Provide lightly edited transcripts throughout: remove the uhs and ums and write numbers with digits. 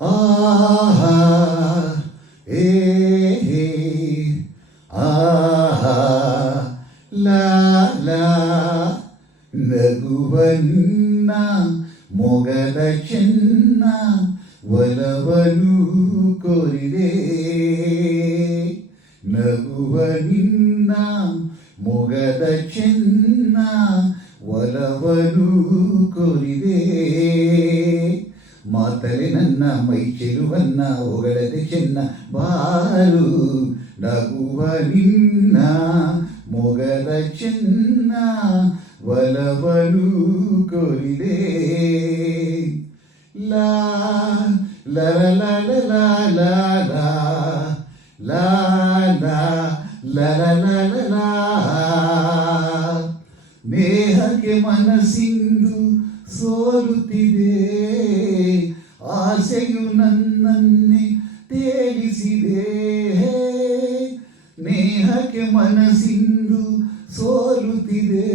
ಆಹಾ ಏ ಆಹಾ ಲಾ ಲಾ ನಗುವನ್ನ ಮೊಗದ ಚೆನ್ನ ಒಲವನು ಕೋರಿದೆ ನಗುವ ನಿನ್ನ ಮೊಗದ ಚೆನ್ನ ಒಲವನು ಕೋರಿದೆ ಮಾತಲೆ ನನ್ನ ಮೈ ಚೆಲುವನ್ನ ಹೊಗಳದೆ ಚೆನ್ನ ಬಾರು ನಗುವ ನಿನ್ನ ಮೊಗದ ಚೆನ್ನ ಒಲವನು ಕೋರಿದೆ ಲಾ ಲರ ಲಲ ಲ ಲಾ ಲರ ಲಲ ನೇಹಕ್ಕೆ ಮನಸ್ಸಿಂದು ಸೋಲುತ್ತಿದೆ ಆಸೆಯು ನನ್ನನ್ನೇ ತೇಲಿಸಿದೆ ನೇಹಕ್ಕೆ ಮನಸ್ಸಿಂದು ಸೋಲುತ್ತಿದೆ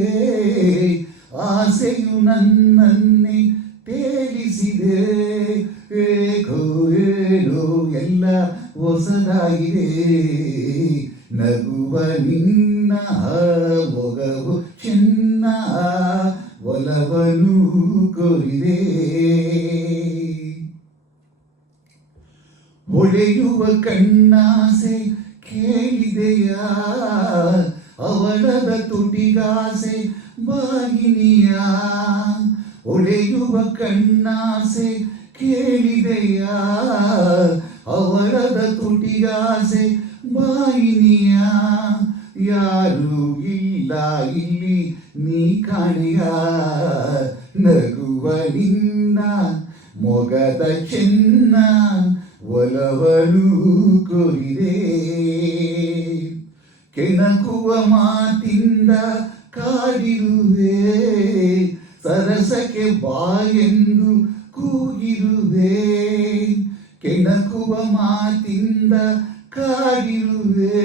ಆಸೆಯು ನನ್ನನ್ನೇ ತೇಲಿಸಿದೆ ಏಕೋ ಏನೋ ಎಲ್ಲ ಹೊಸದಾಗಿದೆ ನಗುವ ನಿನ್ನ ಮೊಗವು ಚೆನ್ನ ಒಲವನು ಕೋರಿದೆ ಹೊಳೆಯುವ ಕಣ್ಣಾಸೆ ಕೇಳಿದೆಯಾ ಅವಳದ ತುಟಿಗಾಸೆ ಬಾಗಿನಿಯ ಹೊಳೆಯುವ ಕಣ್ಣಾಸೆ ಕೇಳಿದೆಯಾ ಅವಳದ ತುಟಿಗಾಸೆ ಬಾಯಿನಿಯ ಯಾರು ಇಲ್ಲ ಇಲ್ಲಿ ನೀ ಕಾಣೆಯ ನಗುವ ನಿನ್ನ ಮೊಗದ ಚೆನ್ನ ಒಲವನು ಕೋರಿದೆ ಕೆಣಕುವ ಮಾತಿಂದ ಕಾಡಿರುವೆ ಸರಸಕ್ಕೆ ಬಾಯೆಂದು ಕೂಗಿರುವೆ ಕೆಣಕುವ ಮಾತಿಂದ ಕಾಡಿರುವೆ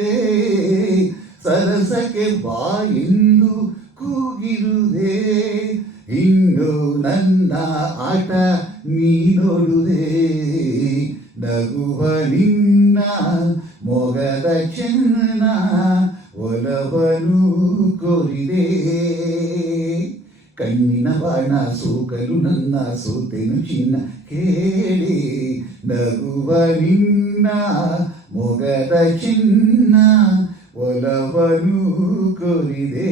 ಸರಸಕ್ಕೆ ಬಾಯೆಂದು ಕೂಗಿರುವೆ ಇನ್ನು ನನ್ನ ಆಟ ನೀ ನೋಡುವೆ ನಗುವ ನಿನ್ನ ಮೊಗದ ಚೆನ್ನ ಒಲವನು ಕೋರಿದೆ ಕಣ್ಣಿನ ಬಾಣ ಸೋಕಲು ನನ್ನ ಸೋತೆನು ಚಿನ್ನ ಕೇಳಿ ನಗುವ ನಿನ್ನ ಮೊಗದ ಚಿನ್ನ ಒಲವನು ಕೋರಿದೆ